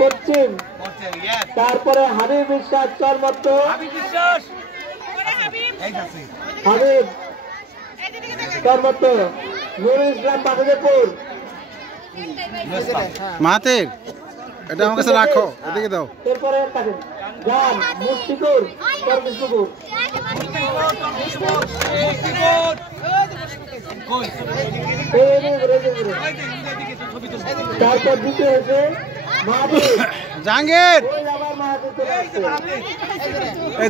পশ্চিম, তারপরে হাবিব বিশ্বাস চরমত্ত, হাবিব চরমত্ত, নুরুল ইসলাম বাসুদেবপুর, মাহাতির এটা আমার কাছে রাখো, এদিকে দাও। এরপরে যান মুস্তিকুর চরবিষ্ণুপুর, তারপর দ্বিতীয় হয়েছে মাহাতির জাহাঙ্গীর,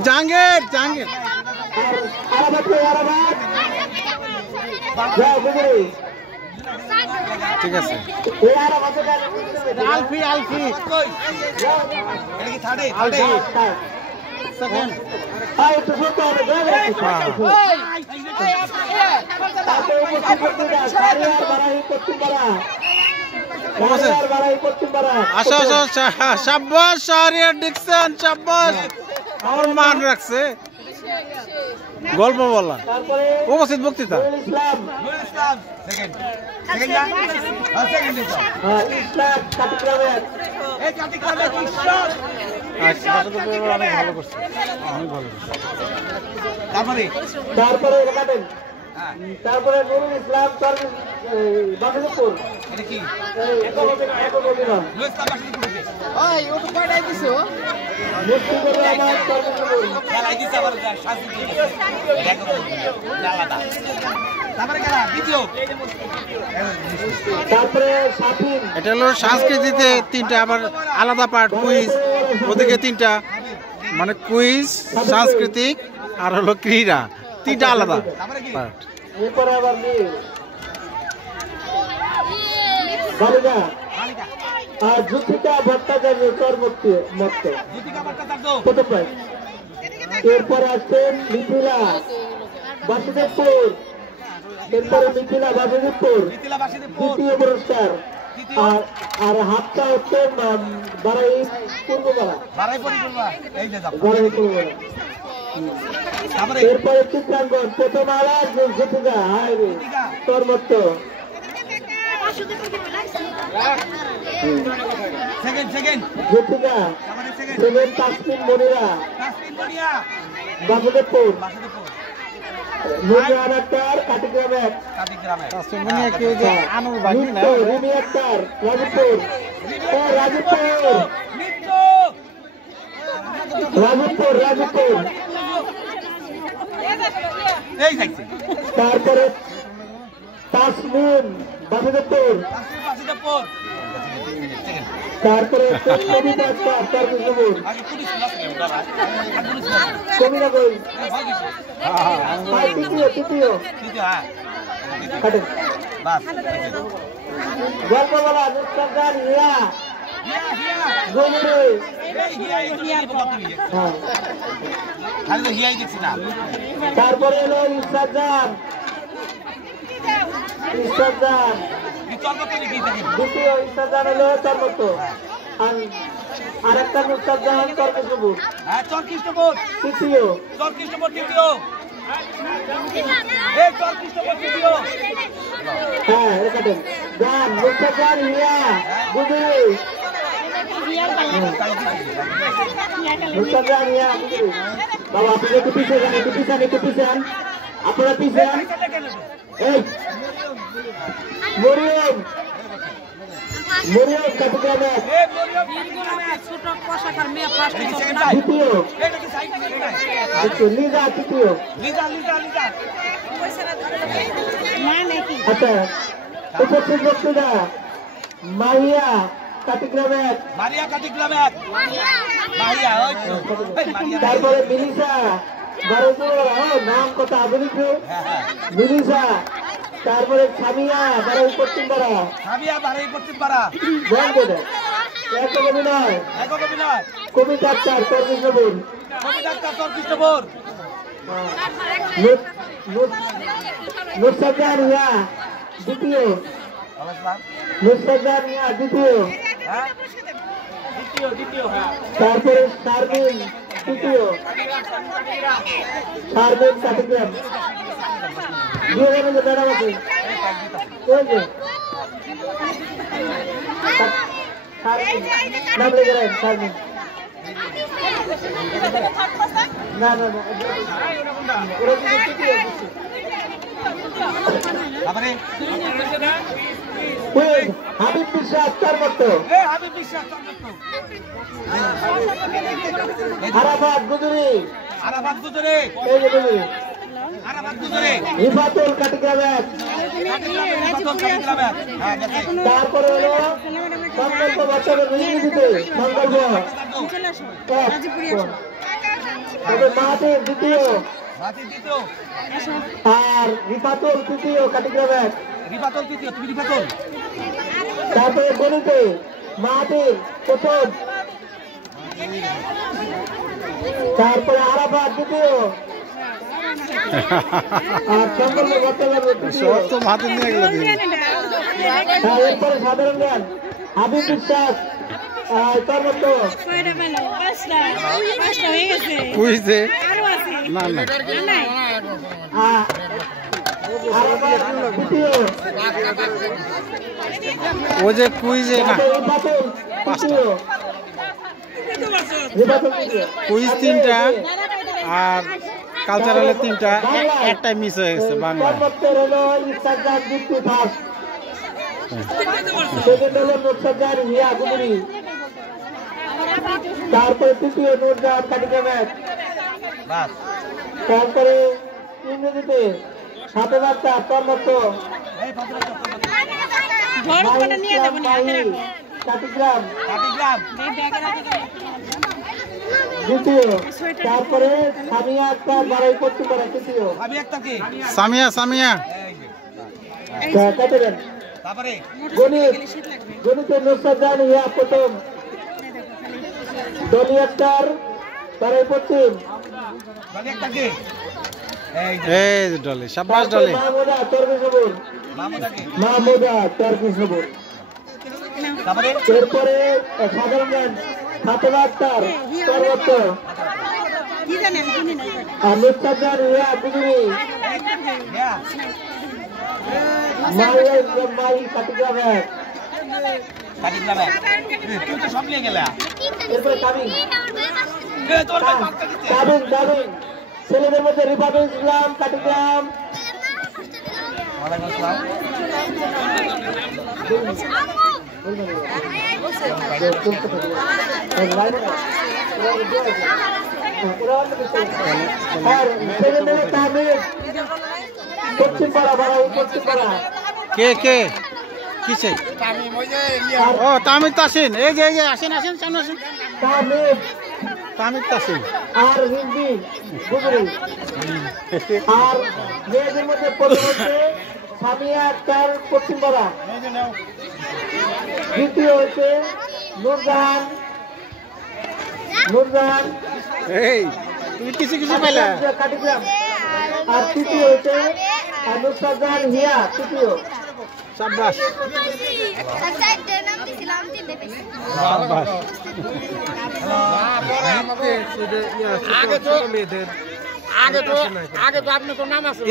জাহাঙ্গীর জাহাঙ্গীর ঠিক আছে। আলফি আলফি আসো আসো, শাব্বাস শাহরিয়ার ডিকশন, শাব্বাস আমার মান রাখছে। গল্প বলা উপস্থিত বক্তৃতা অনেক ভালো করছে, অনেক ভালো করছে। তারপরে নুরুল ইসলাম বাসুদেবপুর, তারপরে এটা হলো সংস্কৃতিতে তিনটা, আবার আলাদা পার্ট কুইজ, ওদিকে তিনটা, মানে কুইজ, সাংস্কৃতিক আর হলো ক্রীড়া, তিনটা আলাদা পার্ট। এরপরে আবার বালিকা আর জ্যোতিকা ভট্টাচার্য চরমত্ত, এরপরে আসছেন মিথিলা বাসুদেবপুর, এরপরে মিথিলা বাসুদেবপুর দ্বিতীয় পুরস্কার, আর হাতটা হচ্ছে বারাই পূর্বপাড়া, এরপরে চিত্রাঙ্কন প্রথম আলাদ জ্যোতিকা চরমত্ত, জ্যোতিকা সেভেন তাসমিন মনিরা বাসুদেবপুর, নুরজাহান আক্তার কাটিগ্রামের, রিমি আক্তার রাজীবপুর, রাজীবপুর, তারপরে তাসমিন বাসুদেবপুর, তারপরে কবিতা চরবিষ্ণুপুর, কবিতা কই তৃতীয় গল্প বলা মুস্তাফার হিয়া তারপরে এলো ইসাজান, দ্বিতীয় ইসাজান হলো চরমত্ত, আর একটা মুস্তাফান চরকৃষ্ণপুর, তৃতীয় হ্যাঁ একাটেন গান মুস্তাফান হিয়া বুঝি মুস্তাফান হিয়া বুঝি। বাবা আপনি একটু পিছিয়ে যান, একটু পিছান, একটু পিছান, আপনারা পিছান। এই মরিয়ম, মরিয়ম চট্টগ্রামের দ্বিতীয়, লিজা তৃতীয়, আচ্ছা উপস্থিত বক্তৃতা মাহিয়া কাটিগ্রামের, তারপরে মিলিসা নাম কত আধুনিক, মিলিসা, তারপরে সামিয়া বারাই পশ্চিমপাড়া, একক অভিনয় কবিতা চরকৃষ্ণপুর, নুসরাত মিয়া দ্বিতীয়, নুসরাত মিয়া দ্বিতীয়, তারপরে শারমিন তৃতীয়, শারমিন চট্টগ্রাম, ম্যাডাম আছে নাম লেগে রাখেন সারমিন। না না না ওরা কিন্তু তৃতীয় দিচ্ছে। হাবিব বিশ্বাস তার মতো আরাফাত গুজরি এই যে গুজরি রিফাতুল কাটিগ্রাম তারপরে হলো সংকল্প বাচ্চাদের ইংরেজিতে সংকল্প মাহাতির দ্বিতীয় আর রিফাতুল তৃতীয় কাটিগ্রাম তারপরে গণিতে মাহাতির প্রথম তারপরে আরাফাত দ্বিতীয় আর সংকল্প বাচ্চাদের সব তো মাথা নিয়ে গেল এরপরে সাধারণ জ্ঞান হাবিব বিশ্বাস সর্বোচ্চ কুইজে না না ও যে কুইজে না কুইজ 3টা আর কালচারালে 3টা একটাই মিস হয়ে গেছে বাংলা তারপরে তৃতীয় নুরজাহান কাটিগ্রাম তারপরে ইংরেজিতে 7,000 সর্বোচ্চ কাটিগ্রাম দ্বিতীয় তারপরে সামিয়া আক্তার বাড়াই করতে পারে তৃতীয় সামিয়া কাটেন গণিতের নুসরাত জাহান ইয়া প্রথম দলি আক্তার বাড়াই পশ্চিম এই ডলে শাবাশ ডলে মাহমুদা তর্কি সবুর এরপরে সাধারণ জ্ঞান 7,000 সর্বোচ্চ নুসরাত জাহান ইয়া গুজরি মাই কাটিগ্রাম এরপরে কাবিন ছেলেদের মধ্যে রিফাতুল ইসলাম কাটিগ্রাম পশ্চিম পাড়া বাড়া পশ্চিম পাড়া কে কিসে ও তামির তাসিন এই যে আসেন সামনে আসেন তামির তাসিন আর হিন্দি গুজরি আর মেয়েদের মধ্যে প্রথম হচ্ছে সামিয়া আক্তার পশ্চিম পাড়া দ্বিতীয় হচ্ছে নুরজাহান এই তুমি কিছু পাইলা কাটিগ্রাম আর তৃতীয় হচ্ছে নুসরাত জাহান হিয়া তৃতীয় শাবাশ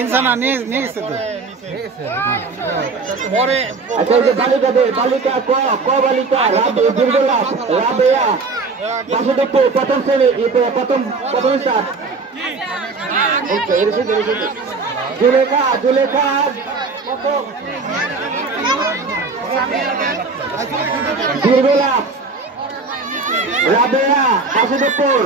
ইনসানা নিয়ে গেছে তো বালিকা ক বালিকা দুর্বলা রাবেয়া বাসুদেবপুর প্রথম শ্রেণী প্রথম স্টার জুলেখা দুর্বলা রাবেয়া বাসুদেবপুর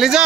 লিজা